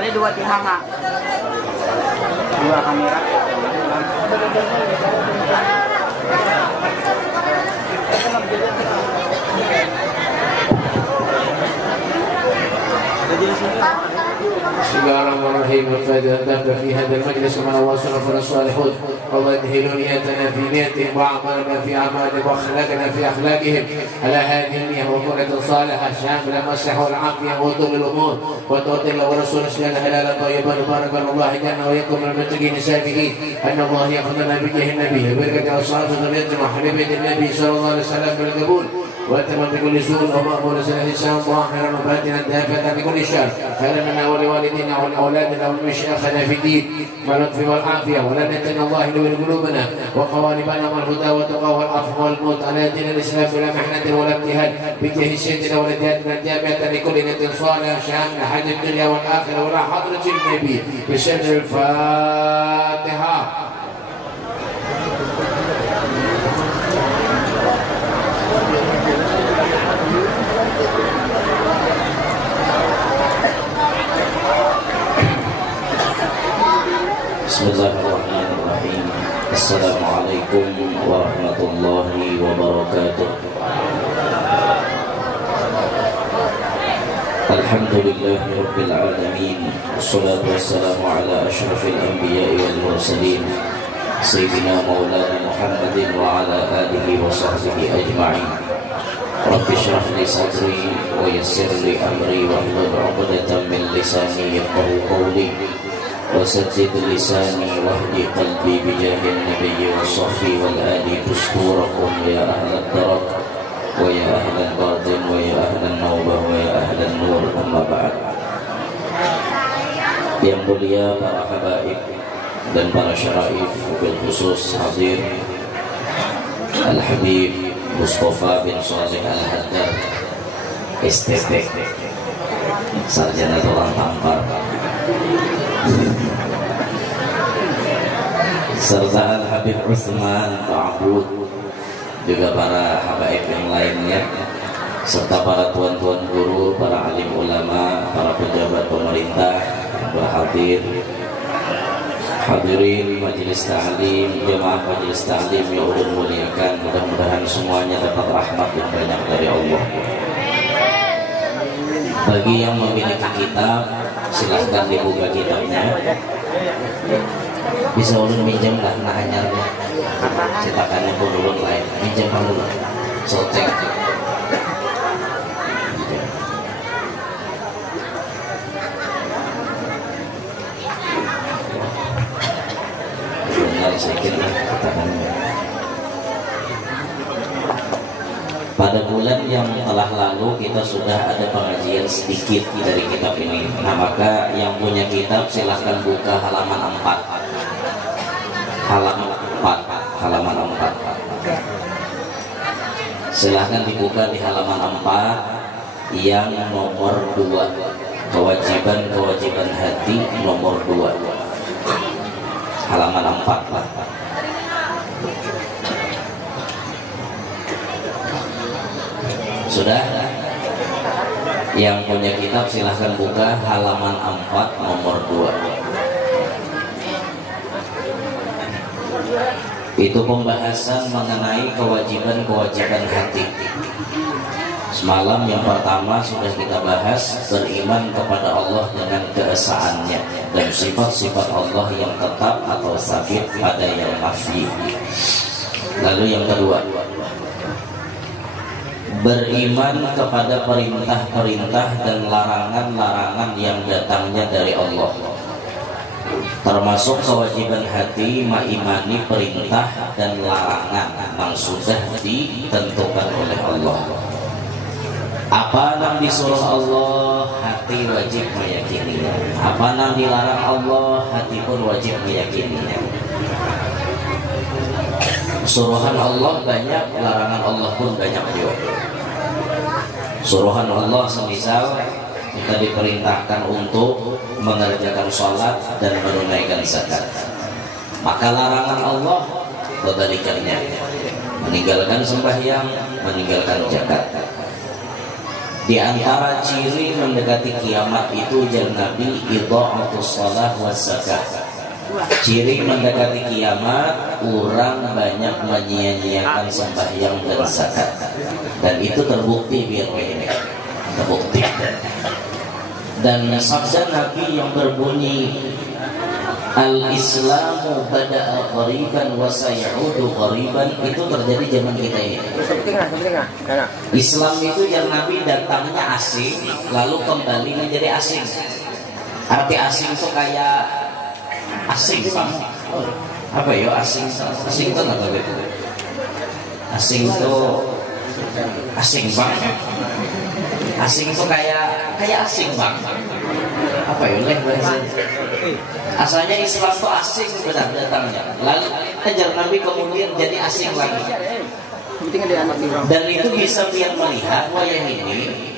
Kali 2 tihanga. 2 kamera. Bismillahirrahmanirrahim. Fadhana fi hadzal majlis wa man wasalafa as-salihun. Allah yadhilu niyatana fi niyatihim wa amalana fi amalihim wa akhlaqana fi akhlaqihim. Ala hadhihi niyyah wa qurratun salihah shamila masah wal afiyah wa tulul umur wa tawtil wa rasul sallallahu halalan tayyiban barakallahu janna wa yakum al muttaqin sabihi. Anna Allah yaqdana bi jahin nabiy wa barakatuhu as-salatu wa habibatin nabi sallallahu alaihi wasallam bil qabul. واتمم بكل سوء اللهم ورسله الانسان ظاهرا وباطنا دافعا بكل شر خيرا لنا ولوالدينا ولاولادنا ومشايخنا في الدين واللطف والعافيه ولا نتنا الله لوين قلوبنا وقوالبنا والهدى والتقى والعفو والموت على دين الاسلام بلا محنه ولا ابتهال بجاه سيدنا ولدياتنا الجامعه لكل نيه صالحه شامله حج الدنيا والاخره ولا حضره النبي بسر الفاتحه. Bismillahirrahmanirrahim. Assalamualaikum warahmatullahi wabarakatuh. Alhamdulillahi rabbil alamin. Wassalatu wassalamu ala asyrafil anbiya'i wal mursalin Sayyidina maulana Muhammadin wa ala alihi wa sahbihi ajma'in. Rabbi shrah li sadri wa yassir li amri wa hlul 'uqdatam min lisani yafqahu qawli وسدد لساني واهدي قلبي بجاه النبي والصفي والآل دستوركم يا أهل الدرك ويا أهل الباطن ويا أهل النوبة ويا أهل النور. أما بعد. Yang mulia para habaib dan para syaraif, bil khusus hadir Al-Habib Mustafa bin Shalih Al-Haddad STP sarjana orang tampar, serta Al-Habib Utsman Ta'bud, juga para habaib yang lainnya, serta para tuan-tuan guru, para alim ulama, para pejabat pemerintah yang berhadir, hadirin majelis ta'lim, jemaah majelis ta'lim yang Allah muliakan. Mudah-mudahan semuanya dapat rahmat yang banyak dari Allah. Bagi yang memiliki kitab, silahkan dibuka kitabnya. Bisa ulun minjem lah nah hanyarnya cetakannya pun ulun lain minjem dulu sotek benar sedikit lah cetakannya. Pada bulan yang telah lalu kita sudah ada pengajian sedikit dari kitab ini. Nah, maka yang punya kitab silahkan buka halaman 4. Halaman 4. Silahkan dibuka di halaman 4 yang nomor 2. Kewajiban hati nomor 2. Halaman 4 lah. Sudah? Yang punya kitab silahkan buka halaman 4 nomor 2. Itu pembahasan mengenai kewajiban hati. Semalam yang pertama sudah kita bahas beriman kepada Allah dengan keesaannya dan sifat-sifat Allah yang tetap atau sabit pada yang nafi. Lalu yang kedua, beriman kepada perintah-perintah dan larangan-larangan yang datangnya dari Allah. Termasuk kewajiban hati mengimani perintah dan larangan yang sudah ditentukan oleh Allah. Apa yang disuruh Allah, hati wajib meyakininya. Apa yang dilarang Allah, hati pun wajib meyakininya. Suruhan Allah banyak, larangan Allah pun banyak juga. Suruhan Allah semisal kita diperintahkan untuk mengerjakan sholat dan menunaikan zakat. Maka larangan Allah kebalikannya, meninggalkan sembahyang, meninggalkan zakat. Di antara ciri mendekati kiamat itu jar Nabi idha'atus shalah was zakat. Ciri mendekati kiamat orang banyak menyia-nyiakan sembahyang dan zakat. Dan itu terbukti biar ini. Terbukti. Dan sabda Nabi yang berbunyi Al-Islamu bada'a ghariban wa sayaudu ghariban itu terjadi zaman kita ini. Islam itu yang Nabi datangnya asing lalu kembali menjadi asing. Arti asing itu kayak asing Bang. Apa ya asing? Asing itu apa gitu? Asing itu asing Bang. Asing itu kayak asing Bang. Apa ya bahasanya? Asalnya Islam itu asing benar datangnya. Lalu ajar Nabi kemudian jadi asing lagi. Dan itu bisa biar melihat wayang ini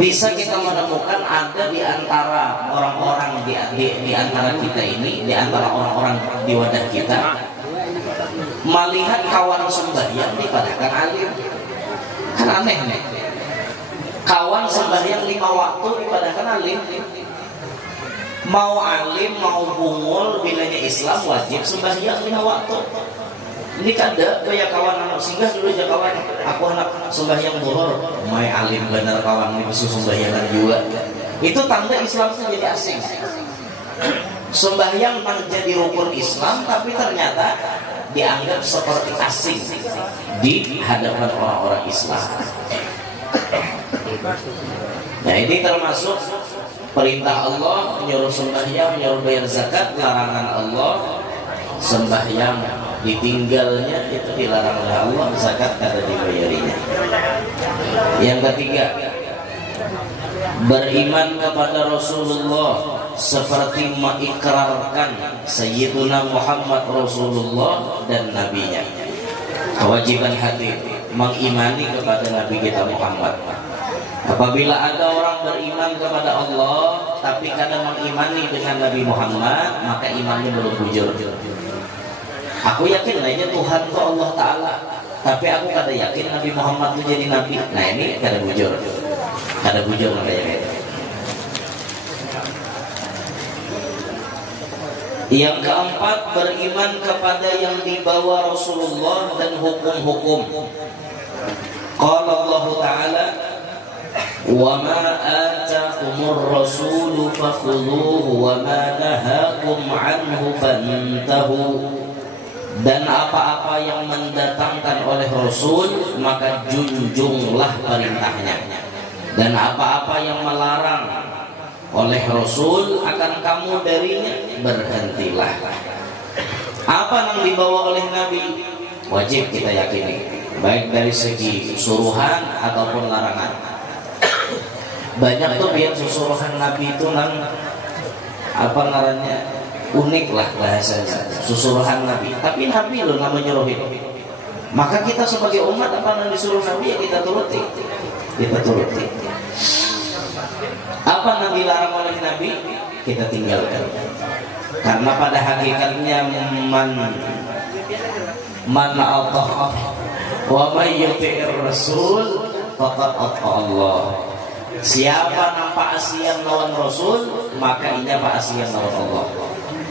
bisa kita menemukan ada di antara orang-orang di antara kita ini, di antara orang-orang di wadah kita melihat kawan sembahyang dipadahkan alim. Kan aneh nih. Kawan sembahyang 5 waktu dipadahkan alim. Mau alim, mau bungul, bilanya Islam wajib sembahyang 5 waktu. Ini kada kayak kawan anak singgah dulu aja kawan. Aku anak sembahyang zuhur, mai alim bener kawan ini bisa sembahyangan juga. Itu tanda Islam itu jadi asing. Sembahyang menjadi rukun Islam tapi ternyata dianggap seperti asing di hadapan orang-orang Islam. Nah ini termasuk perintah Allah menyuruh sembahyang, menyuruh bayar zakat, larangan Allah sembahyang ditinggalnya itu dilarang oleh Allah, zakat kada dibayarinya. Yang ketiga, beriman kepada Rasulullah seperti mengikrarkan Sayyiduna Muhammad Rasulullah dan nabinya. Kewajiban hati mengimani kepada Nabi kita Muhammad. Apabila ada orang beriman kepada Allah tapi kadang mengimani dengan Nabi Muhammad, maka imannya belum bujur. Aku yakin aja Tuhan itu Allah Ta'ala, tapi aku kada yakin Nabi Muhammad itu jadi Nabi. Nah ini kada bujur. Kada bujur makanya. Yang keempat, beriman kepada yang dibawa Rasulullah dan hukum-hukum. Qala Allah Ta'ala, wa ma atakumur rasulu fakhudhuhu wa ma nahakum anhu fantahu. Dan apa-apa yang mendatangkan oleh Rasul maka junjunglah perintahnya. Dan apa-apa yang melarang oleh Rasul akan kamu darinya berhentilah. Apa yang dibawa oleh Nabi wajib kita yakini, baik dari segi suruhan ataupun larangan. Banyak tuh biar suruhan Nabi itu nang apa ngarannya unik lah bahasanya, susuruhan Nabi. Tapi Nabi loh nggak menyuruhin. Maka kita sebagai umat apa yang disuruh Nabi ya kita turuti. Kita turuti. Apa yang dilarang oleh Nabi kita tinggalkan. Karena pada hakikatnya man ata'a wa may yuti'ir rasul faqad ata'a Allah. Siapa nampak asian lawan Rasul maka ini apa asian lawan Allah.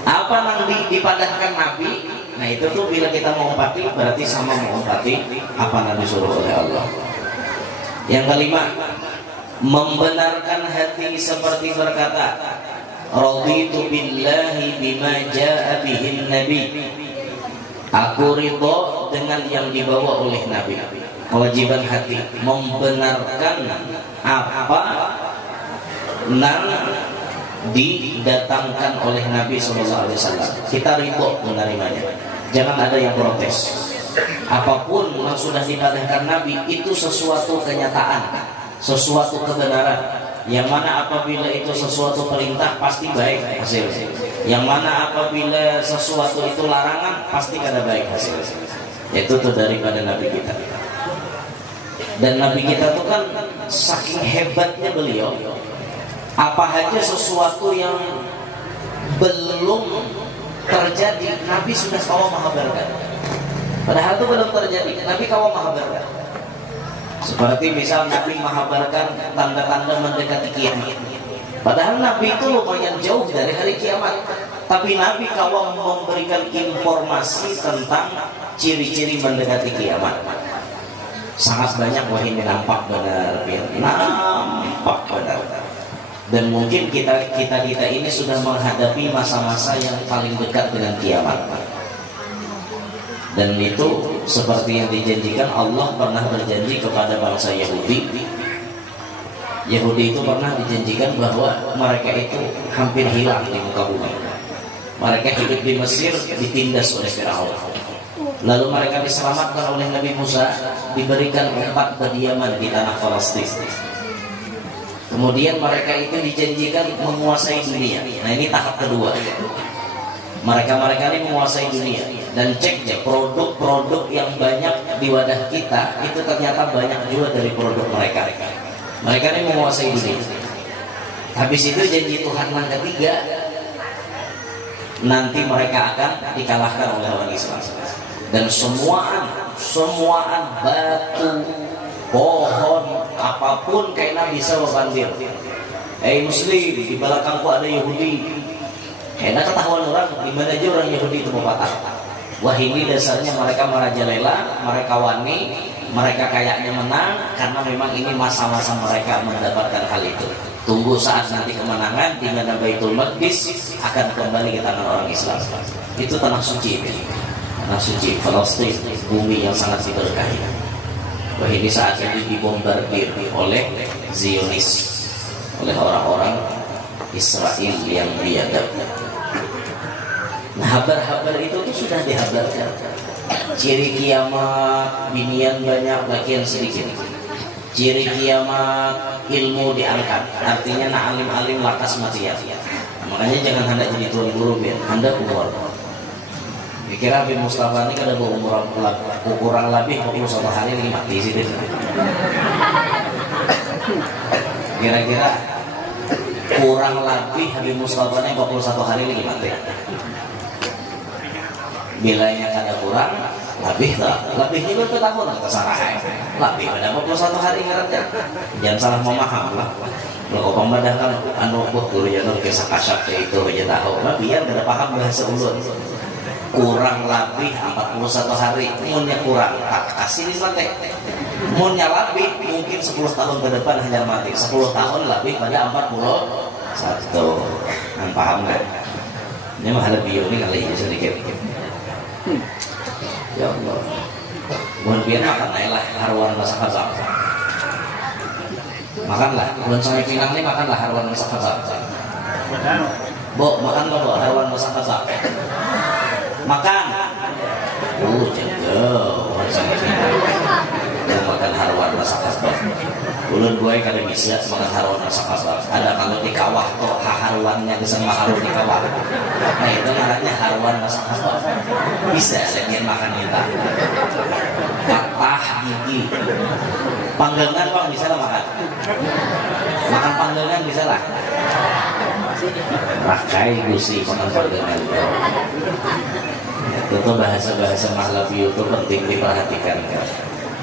Apa yang dipadahkan Nabi? Nah itu tuh bila kita mengumpati berarti sama mengumpati apa yang disuruh oleh Allah. Yang kelima, membenarkan hati seperti berkata, raditu billahi bima jaa bihin nabi. Aku ridho dengan yang dibawa oleh Nabi. Kewajiban hati membenarkan apa yang didatangkan oleh Nabi SAW. Kita ridho menerimanya. Jangan ada yang protes. Apapun yang sudah dipadahkan Nabi itu sesuatu kenyataan, sesuatu kebenaran. Yang mana apabila itu sesuatu perintah pasti baik hasilnya. Yang mana apabila sesuatu itu larangan pasti kada baik hasilnya. Itu tuh daripada Nabi kita. Dan Nabi kita tuh kan saking hebatnya beliau, apa aja sesuatu yang belum terjadi Nabi sudah kawa mengabarkan. Padahal itu belum terjadi, Nabi kawa mengabarkan. Seperti misal Nabi mengabarkan tanda-tanda mendekati kiamat. Padahal Nabi itu lumayan jauh dari hari kiamat, tapi Nabi kawam memberikan informasi tentang ciri-ciri mendekati kiamat. Sangat banyak, wah ini nampak benar, nampak benar. Dan mungkin kita ini sudah menghadapi masa-masa yang paling dekat dengan kiamat. Dan itu seperti yang dijanjikan, Allah pernah berjanji kepada bangsa Yahudi. Yahudi itu pernah dijanjikan bahwa mereka itu hampir hilang di muka bumi. Mereka hidup di Mesir, ditindas oleh Firaun. Lalu mereka diselamatkan oleh Nabi Musa, diberikan tempat kediaman di tanah Palestina. Kemudian mereka itu dijanjikan menguasai dunia. Nah, ini tahap kedua. Mereka ini menguasai dunia. Dan cek ya, produk-produk yang banyak di wadah kita itu ternyata banyak juga dari produk mereka. Mereka ini menguasai dunia. Habis itu janji Tuhan yang ketiga, nanti mereka akan dikalahkan oleh orang Islam. Dan semuaan batu, pohon, apapun kayaknya bisa membandir. Muslim, di belakangku ada Yahudi. Kayaknya ketahuan orang, di mana aja orang Yahudi itu mau patah. Wah, ini dasarnya mereka merajalela, mereka wani, mereka kayaknya menang, karena memang ini masa-masa mereka mendapatkan hal itu. Tunggu saat nanti kemenangan di mana Baitul Maqdis akan kembali ke tangan orang Islam. Itu tanah suci, tanah suci Palestina, bumi yang sangat diberkahi. Wah, ini saat ini dibombardir oleh Zionis, oleh orang-orang Israel yang biadab. Nah, habar-habar itu tuh sudah dihabarkan. Ciri kiamat, binian banyak, bagian sedikit. Ciri kiamat, ilmu diangkat. Artinya nak alim-alim lakas mati ya. Makanya jangan hendak jadi tuan guru biar hendak umur. Dikira Habib Mustafa ini kada berumur kurang lebih 41 hari lagi mati sih. Kira-kira kurang lebih Habib Mustafa ini 41 hari lagi mati. Bilanya kada kurang, lebih tak? Lebihnya berapa tahun? Terserah. Lebih pada 41 hari ngarannya. Jangan salah memaham lah. Kalau pembadah kan anu guru ya nur kisah kasar itu aja tahu. Lah biar kada paham bahasa ulun. Kurang lebih 41 hari. Munnya kurang, tak kasih di santai. Munnya lebih mungkin 10 tahun ke depan hanya mati. 10 tahun lebih pada 41. Kan paham kan? Ini mah lebih ini kali ini sedikit. Ya Allah, bukan biar makan lah harwan masak hazam. Makanlah, bukan sampai pinang nih makanlah harwan masak hazam. Bo, makanlah bo harwan masak hazam. Makan. Jauh, sampai pinang. Yang makan harwan masak hazam. Ulun gue kada bisa makan harwan masak hazam. Ada kalau di kawah kok harwannya bisa makan di kawah. Nah itu namanya harwan masak hazam. Bisa sekian makan kita. Patah gigi. Panggangan bang bisa lah makan. Makan panggangan bisa lah. Rakai gusi makan panggangan. Tentu bahasa-bahasa mahlabi itu penting diperhatikan kan.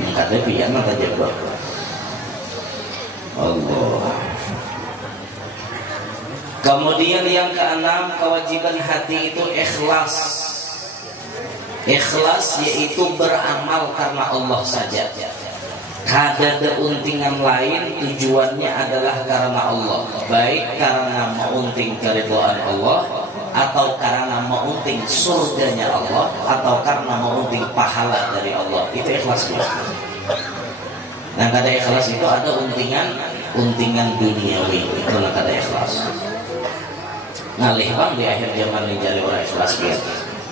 Yang kata pian maka jawab. Allah. Kemudian yang keenam, kewajiban hati itu ikhlas. Ikhlas yaitu beramal karena Allah saja. Kada ada untingan lain, tujuannya adalah karena Allah. Baik karena meunting keridhaan Allah, atau karena meunting surganya Allah, atau karena meunting pahala dari Allah. Itu ikhlasnya. Nah, kada ikhlas itu ada untingan duniawi. Itu nak kada ikhlas. Ngalih bang di akhir zaman mencari orang ikhlas biar.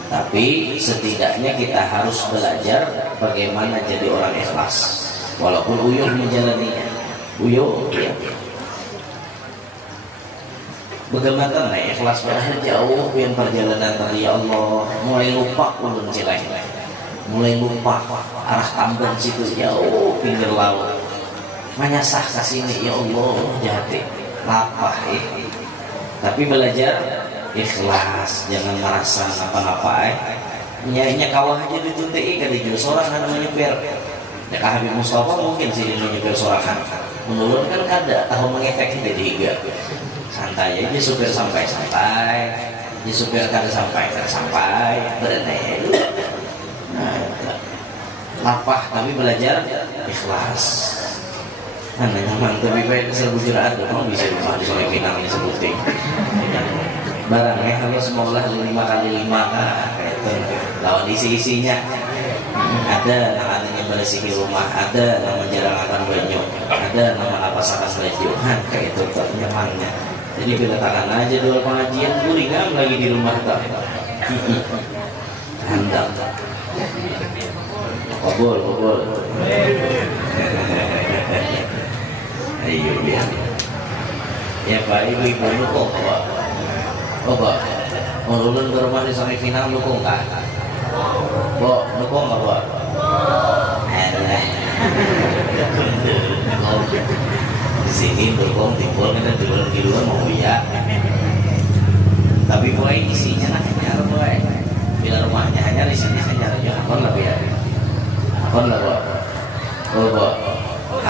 Tapi setidaknya kita harus belajar bagaimana jadi orang ikhlas. Walaupun uyuh menjalaninya, uyuh ya. Bagaimana nih ikhlas padahal jauh yang perjalanan tadi ya Allah, mulai lupa ulun cilai. Mulai lupa arah tambang situ jauh pinggir laut. Menyasah ke sini ya Allah jati lapah Tapi belajar ikhlas, jangan merasa apa-apa Nya kawah aja dituntai kan di seorang kan namanya per. Ya Kak Habib Mustafa mungkin sih dino nyupir sorakan. Menurun kan kada tahu mengefek jadi higa. Santai aja supir sampai-sampai, di supir kada sampai berenai. Nah, lapah tapi belajar ikhlas. Nah, memang lebih baik sebujuraan kalau bisa rumah di Sungai Pinang ini sebutin. Barangnya kalau semula 5 kali 5 kayak itu. Lawan isi-isinya. Ada namanya bersihin rumah, ada nama menjalankan banyu, ada nama napas akas baju. Kayak itu nyamannya. Jadi bila tangan aja dua pengajian guringan lagi di rumah tak. Handal. Kabul. Ayo ya. Ya Pak, ibu lu kok Pak? Oh Pak, ulun ke rumah di Sungai Pinang lu kok enggak? Pak, lu kok enggak Pak? Di sini berkong timbul kita di luar mau ya. Tapi boy isinya hanya boy. Bila rumahnya hanya di sini hanya aja akon lah ya. Akon lah Pak. Oh Pak,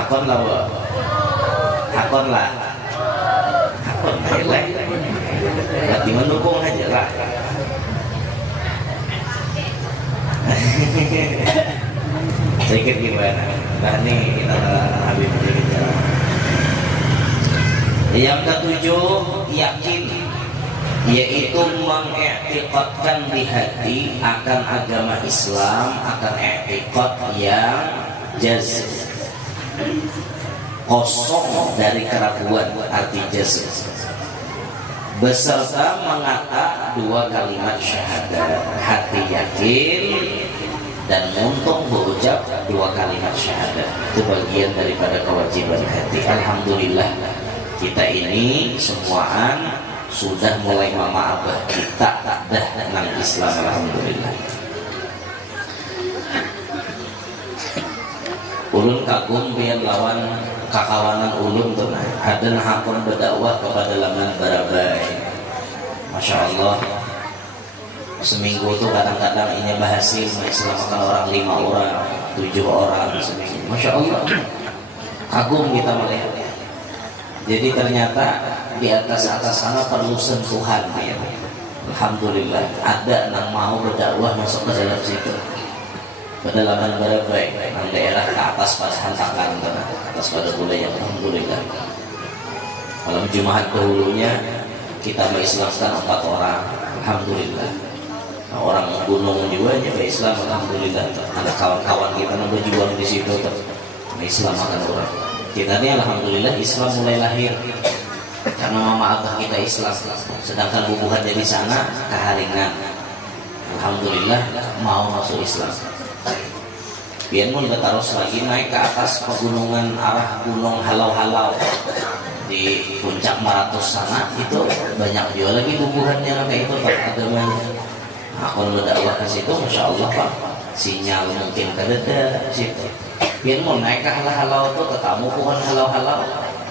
akon lah Pak. Akon lah. Akon lah. Berarti mendukung aja lah. Sedikit gimana? Nah ini kita Habib kita. Yang ketujuh, yakin, yaitu mengiktikadkan di hati akan agama Islam, akan iktikad yang jazm, kosong dari keraguan, arti jazm, beserta mengata 2 kalimat syahadat. Hati yakin dan untuk berucap 2 kalimat syahadat. Itu bagian daripada kewajiban hati. Alhamdulillah kita ini semuaan sudah mulai mama abah kita dah nang Islam. Alhamdulillah. Ulun kagum biar lawan kakawanan ulun tuh ada hakun berdakwah kepada laman Barabai. Masya Allah, seminggu tuh kadang-kadang ini berhasil menyelamatkan orang 5 orang, 7 orang seminggu. Masya Allah, kagum kita melihat. Jadi ternyata di atas sana perlu sentuhan ya. Alhamdulillah ada yang mau berdakwah masuk ke dalam situ. Pedalaman Barabai, dalam daerah ke atas pada hantakan, atas pada budaya. Alhamdulillah. Malam Jumat dahulunya kita mengislamkan 4 orang. Alhamdulillah. Nah, orang gunung juga juga Islam. Alhamdulillah. Ada kawan-kawan kita yang berjuang di situ mengislamkan orang. Kita ini alhamdulillah Islam mulai lahir karena mama abah kita Islam. Sedangkan bubuhan dari sana keharingan. Alhamdulillah mau masuk Islam. Biar mun terus lagi naik ke atas pegunungan arah gunung halau-halau di puncak Maratus sana itu banyak juga lagi bubuhannya kayak itu Pak agamanya. Aku berdakwah ke situ, masya Allah Pak. Sinyal mungkin kededa situ. Biar mau naik ke halau-halau itu ketemu pohon halau-halau.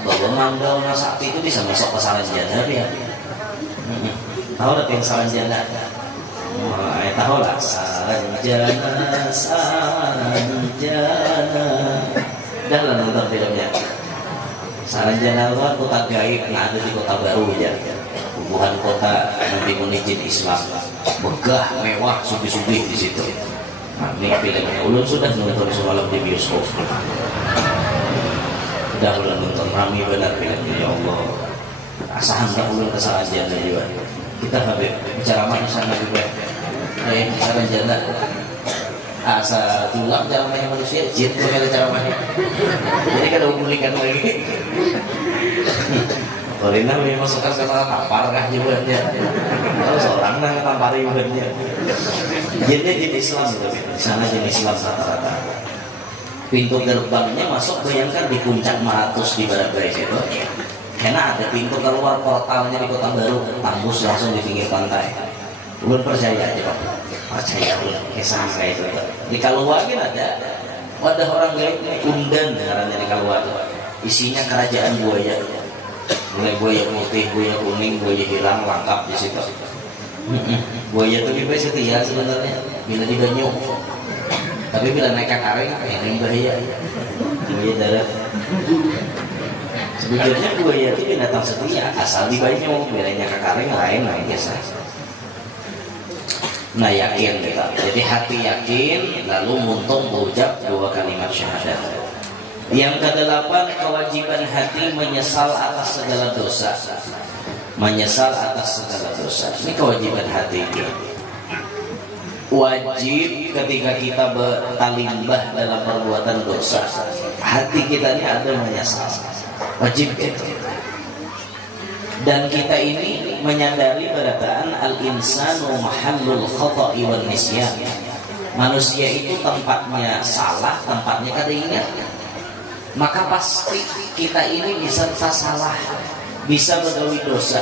Bahwa mandau sakti itu bisa masuk ke Saranjana dia. Tahu lah yang Saranjana? Tahu lah Saranjana. Dah lah nonton filmnya. Saranjana itu kota gaib yang ada di Kota Baru ya. Hubungan kota nanti menijin Islam. Megah, mewah, subi-subi di situ. Nah, ini filmnya. Ulun sudah nonton semalam di bioskop. Udah ulun nonton rame benar filmnya. Ya Allah. Asahan tak ulun ke Saranjana juga. Kita Habib bicara mana sana juga. Saranjana. Asa tulang cara main manusia, jin tuh ada cara main. Jadi kada umulikan lagi. Korina memang masukkan ke dalam tampar kah jiwanya. Kalau seorang nang tampari jiwanya. Jinnya jin Islam gitu. Di sana jin Islam rata-rata. Pintu gerbangnya masuk bayangkan di puncak Maratus di Barabai itu. Karena ada pintu keluar portalnya di Kota Baru, tembus langsung di pinggir pantai. Belum percaya aja Pak. Percaya belum kisah kayak itu. Di Kaluwagin ada wadah orang gaib Undan dengarannya di Kaluwagin. Isinya kerajaan buaya. Mulai buaya putih, buaya kuning, buaya hilang lengkap di situ. Buaya itu juga setia sebenarnya bila diganyung. Tapi bila naik kareng ini bahaya darat. Sebetulnya buaya itu binatang setia, asal dibaiknya mau bedanya ke kareng lain biasa. Nah yakin kita, jadi hati yakin lalu muntung berucap 2 kalimat syahadat. Yang kedelapan, kewajiban hati menyesal atas segala dosa. Menyesal atas segala dosa. Ini kewajiban hati kita. Wajib ketika kita bertalimbah dalam perbuatan dosa, hati kita ini ada menyesal. Wajib itu. Dan kita ini menyadari berataan al-insanu mahallul khata'i wal nisyan. Manusia itu tempatnya salah, tempatnya kada ingat. Maka pasti kita ini bisa salah, bisa bergawi dosa.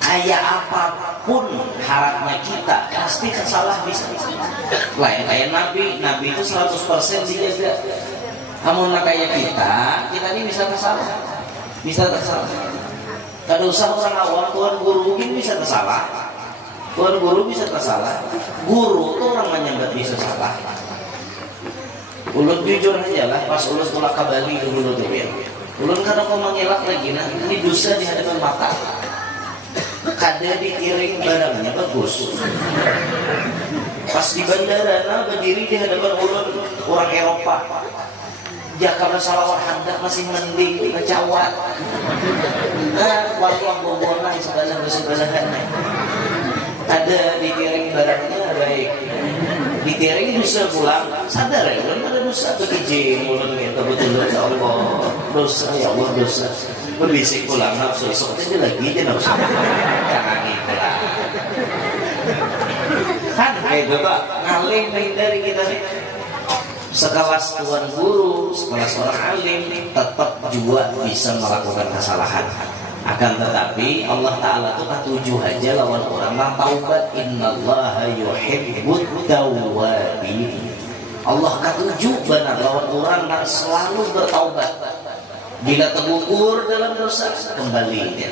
Kayak apapun harapnya kita pasti salah bisa. Lain kayak Nabi itu 100% dijaga. Namun kayak kita ini bisa tersalah. Kada usah orang awam, tuan guru mungkin bisa tersalah. Tuan guru bisa tersalah. Guru tuh orang menyambat bisa salah. Ulun jujur aja lah, pas ulun tolak ke Bali dulu tuh ya. Ulun kadang mau mengelak lagi, nah ini dosa di hadapan mata. Kada dikiring barangnya bagus. Pas di bandara, nah berdiri di hadapan ulun orang Eropa. Jakarta salawat hendak masih mending ngecawat. Nah, waktu bobolan sebelah-sebelahan. Ada dikiring barangnya baik. Ditiring dosa pulang, sadar ya, belum ada dosa tuh izin mulut kita betul ya Allah, dosa ya Allah dosa. Berbisik pulang nafsu, esoknya lagi dia nafsu. Jangan gitu lah. Kan kayak bapak ngalim dari kita nih. Sekelas tuan guru, sekelas orang alim, tetap juga bisa melakukan kesalahan. Akan tetapi Allah Ta'ala itu ketujuh aja lawan orang yang taubat. Innallaha yuhibbut tawwabin. Allah ketujuh benar lawan orang yang selalu bertaubat. Bila tergugur dalam dosa, kembali dia.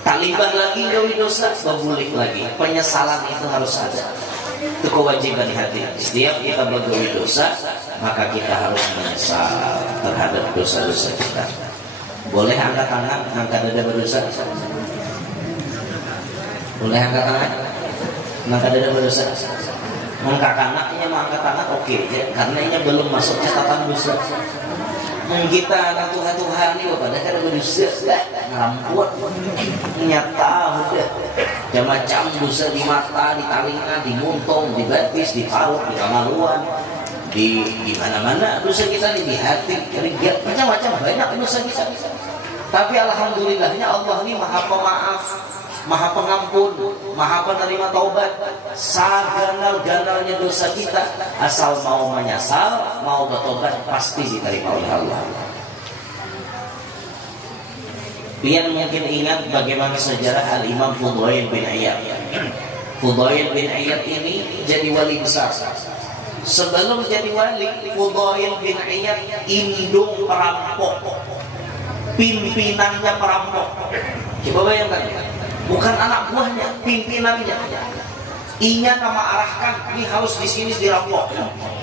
Taliban lagi dari dosa, berbalik lagi. Penyesalan itu harus ada. Itu kewajiban hati. Setiap kita berbuat dosa, maka kita harus menyesal terhadap dosa-dosa kita. Boleh angkat tangan, angkat dada berdosa. Boleh angkat tangan, angkat dada berdosa. Angkat anaknya, angkat tangan, oke ya, karena ini belum masuk catatan dosa. Kita Tuhan ini pada kada berdosa, ngampun, nyata udah. Dia macam dosa di mata, di talinga, di muntung, di batis, di parut, di kamaluan. Di mana-mana dosa kita ini di hati, kerja, macam-macam banyak dosa kita. Tapi alhamdulillahnya Allah ini Maha Pemaaf, Maha Pengampun, Maha Penerima taubat. Saganal-ganalnya dosa kita, asal mau menyesal, mau bertobat, pasti diterima oleh Allah. Pian mungkin ingat bagaimana sejarah Al-Imam Fudail bin Iyad. Fudail bin Iyad ini jadi wali besar. Sebelum jadi wali, Fudail bin Iyad indung perampok, pimpinannya perampok. Coba bayangkan, bukan anak buahnya, pimpinannya. Inya nama arahkan, ini harus di sini dirampok,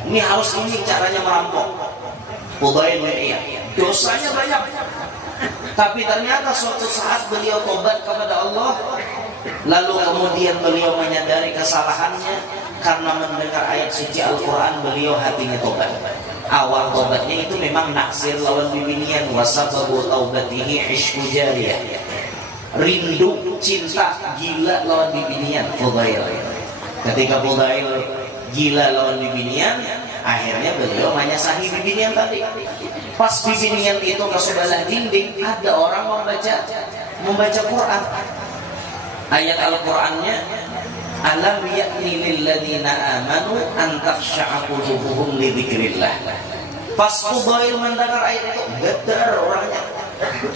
ini harus ini caranya merampok. Fudail bin Iyad, dosanya banyak. Tapi ternyata suatu saat beliau tobat kepada Allah, lalu kemudian beliau menyadari kesalahannya. Karena mendengar ayat suci Al-Quran, beliau hatinya tobat. Awal tobatnya itu memang naksir lawan bibinian. Wasababu taubatihi ishku jariyah. Rindu, cinta, gila lawan bibinian Fudail. Ketika Fudail gila lawan bibinian, akhirnya beliau menyasahi bibinian tadi. Pas bibinian itu ke sebelah dinding, ada orang membaca Quran. Ayat Al-Qurannya, alam ya'ni lilladzina amanu an takhsha'a qulubuhum li dzikrillah. Pas Fudail mendengar ayat itu, getar orangnya.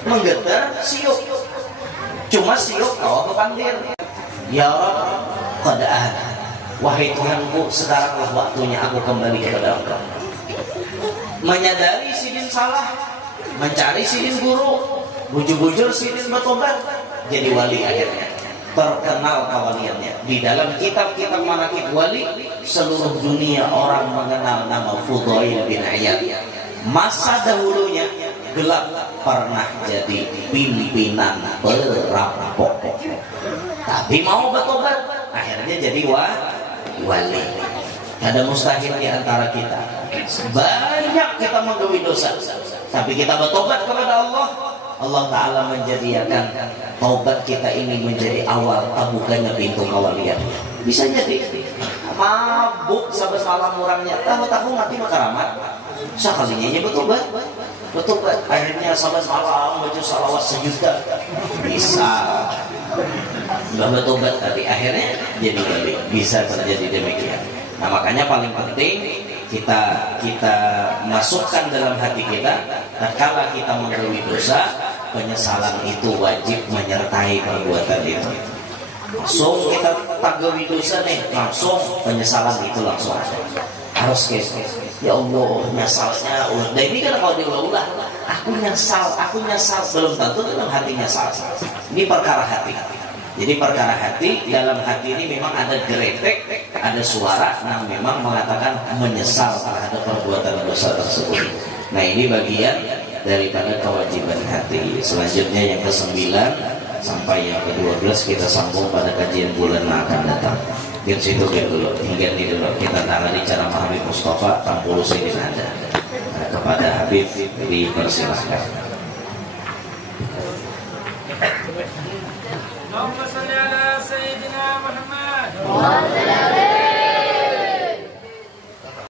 Menggetar, siup. Cuma siup tawa kepanggil. Ya Rabb, qad ana. Wahai Tuhanku, sekaranglah waktunya aku kembali kepada Engkau. Menyadari sidin salah, mencari sidin guru, bujur-bujur sidin bertobat, jadi wali akhirnya. Terkenal kawaliannya di dalam kitab-kitab manaqib wali seluruh dunia orang mengenal nama Fudail bin Iyad. Masa dahulunya gelap, pernah jadi pimpinan perampok, tapi mau bertobat, akhirnya jadi wali. Ada mustahil di antara kita. Banyak kita menggawi dosa, tapi kita bertobat kepada Allah. Allah Ta'ala menjadikan taubat kita ini menjadi awal terbukannya pintu kewalian. Bisa jadi mabuk sampai malam orangnya, tahu-tahu mati makaramat. Sekalinya aja bertobat, akhirnya sampai malam baca salawat sejuta. Bisa nggak bertobat tadi, akhirnya jadi lebih bisa terjadi demikian. Nah makanya paling penting kita masukkan dalam hati kita, tatkala kita menggawi dosa, penyesalan itu wajib menyertai perbuatan itu. Langsung kita tagawi dosa nih, langsung penyesalan itu langsung harus ya Allah nyesalnya udah ini kan kalau diulang aku nyesal belum tentu dalam hati nyesal. Ini perkara hati. Jadi perkara hati, dalam hati ini memang ada geretek, ada suara yang memang mengatakan menyesal terhadap perbuatan dosa tersebut. Nah ini bagian daripada kewajiban hati. Selanjutnya yang ke-9 sampai yang ke-12 kita sambung pada kajian bulan yang akan datang. Di situ dulu, hingga di dulu kita tangani cara Habib Mustafa tampulu sini ada. Nah, kepada Habib dipersilahkan. اللهم صل على سيدنا محمد وعلى